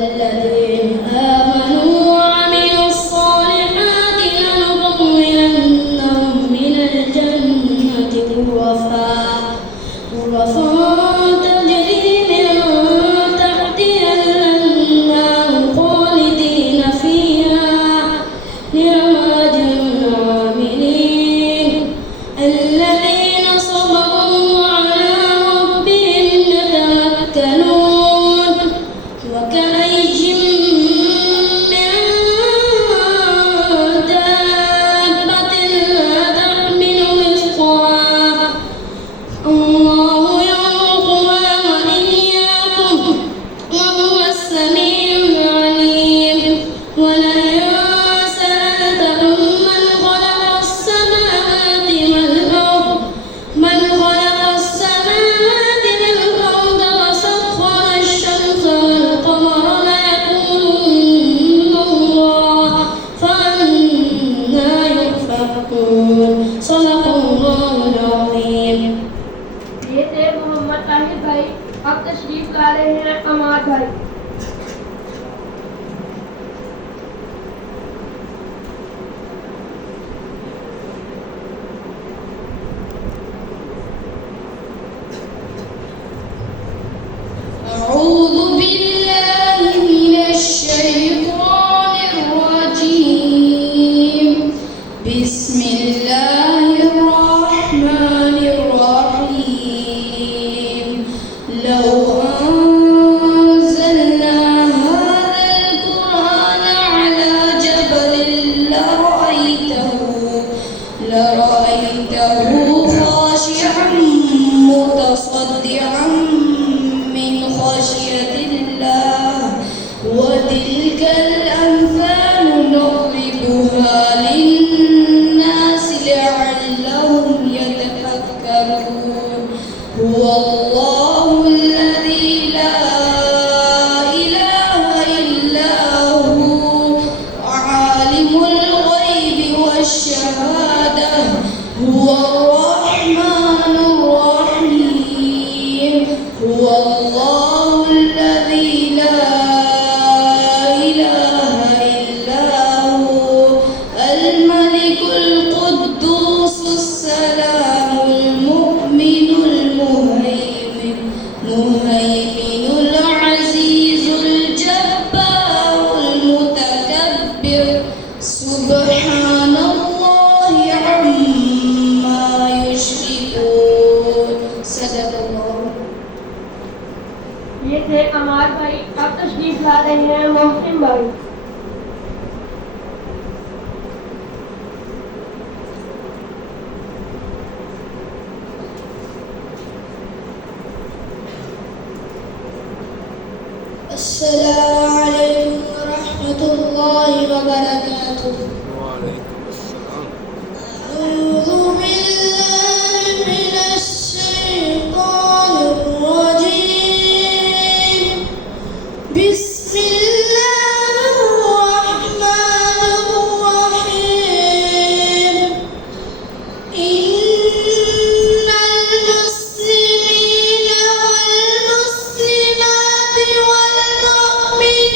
والذين آمنوا وعملوا الصالحات لنبوئنهم من الجنة غرفا تجري من تحتها الأنهار خالدين فيها نعم أجر العاملين الذين صبروا وعلى ربهم يتوكلون وكأي من دابة لا تحمل رزقها الله يرزقها وإياكم وهو السميع العليم ولئن سألتهم من خلق السماوات والأرض وسخر الشمس والقمر ليقولن الله فأنى يؤفكون صدق الله العظيم। ये थे मोहम्मद ताहिर भाई। अब तशरीफ ला रहे हैं अमार भाई। أعوذ بالله من الشيطان الرجيم بسم الله الرحمن الرحيم لو أنزلنا هذا القرآن على جبل لرأيته خاشعا متصدعا من خشية الله وتلك الأمثال نضربها للناس لعلهم يتفكرون هو الله الذي لا إله إلا هو عالم الغيب والشهادة هو الرحمن الرحيم هو الله الذي لا إله إلا هو الملك القدوس السلام المؤمن المهيمن العزيز الجبار المتكبر سبحان الله عما يشركون صدق الله। ये थे अमार भाई। अब तशरीफ ला रहे हैं मोहसिन भाई। السلام عليكم ورحمة الله وبركاته। وعليكم السلام. أعوذ بالله من الشيطان الرجيم بسم الله الرحمن الرحيم إن المسلمين والمسلمات والمؤمنين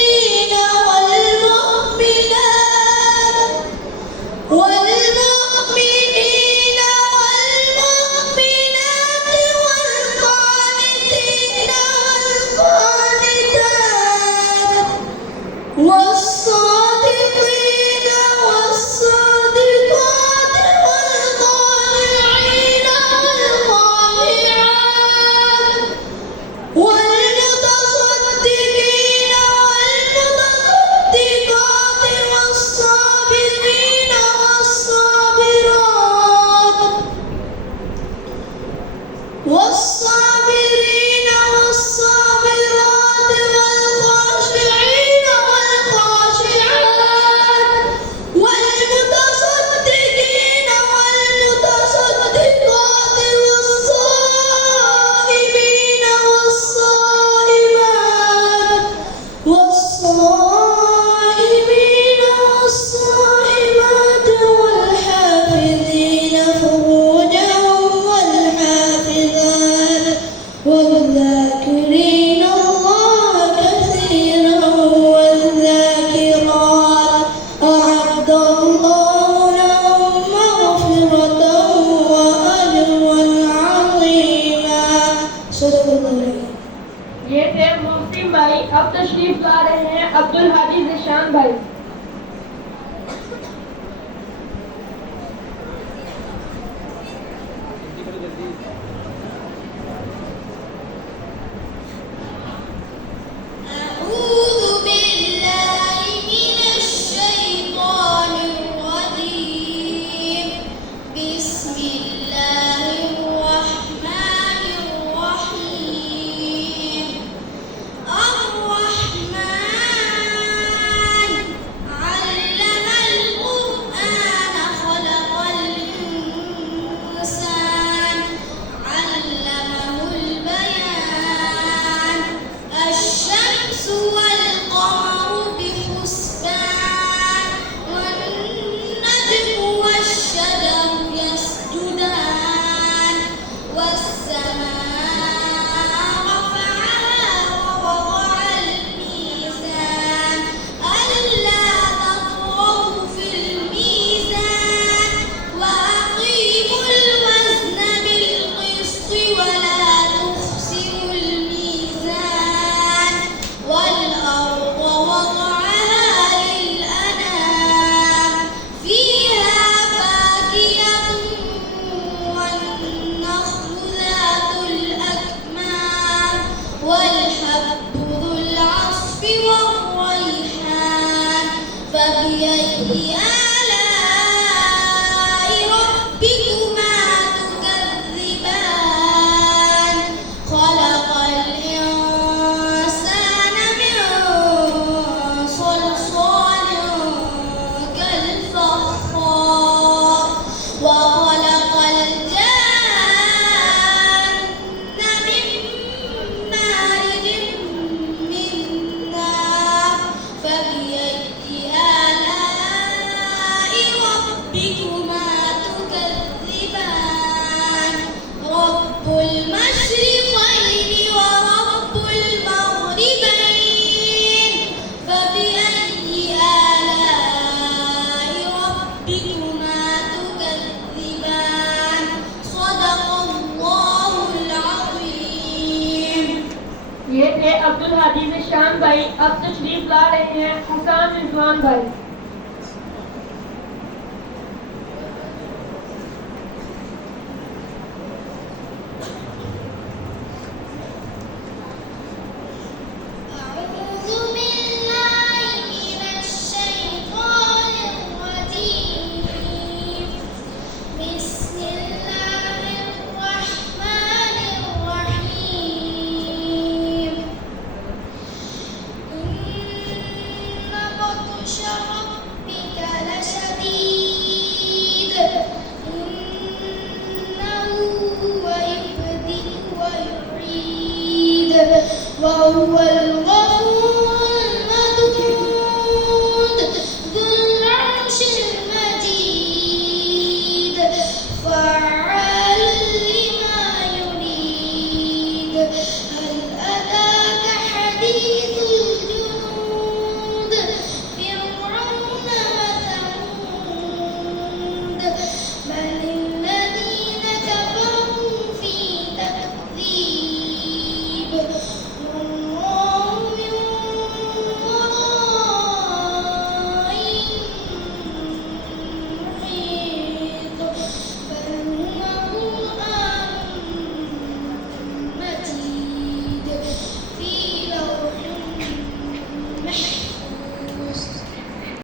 والذاكرين الله كثيرا तशरीफ ला रहे हैं अब्दुल हादी ज़िशान भाई। أعوذ بالله من الشيطان الرجيم بسم الله الرحمن الرحيم الرحمن علم القرآن خلق الإنسان علمه البيان الشمس والقمر بحسبان والنجم والشجر يسجدان والسماء رفعها ووضع الميزان ألا تطغوا في الميزان وأقيموا الوزن بالقسط ولا تخسروا الميزان والأرض وضعها للأنام فيها فاكهة والنخل ذات الأكمام والحب ذو العصف والريحان فبأي آلاء ربكما تكذبان خلق الإنسان من صلصال كالفخار وخلق الجان من مارج من نار فبأي آلاء ربكما تكذبان رب المشرقين ورب المغربين فبأي آلاء ربكما تكذبان صدق الله العظيم। ये थे अब्दुल हादी ज़िशान भाई। अब तशरीफ ला रहे हैं हसन रिजवान भाई। أعوذ بالله من الشيطان الرجيم بسم الله الرحمن الرحيم إن بطش ربك لشديد إنه هو يبدئ ويعيد وهو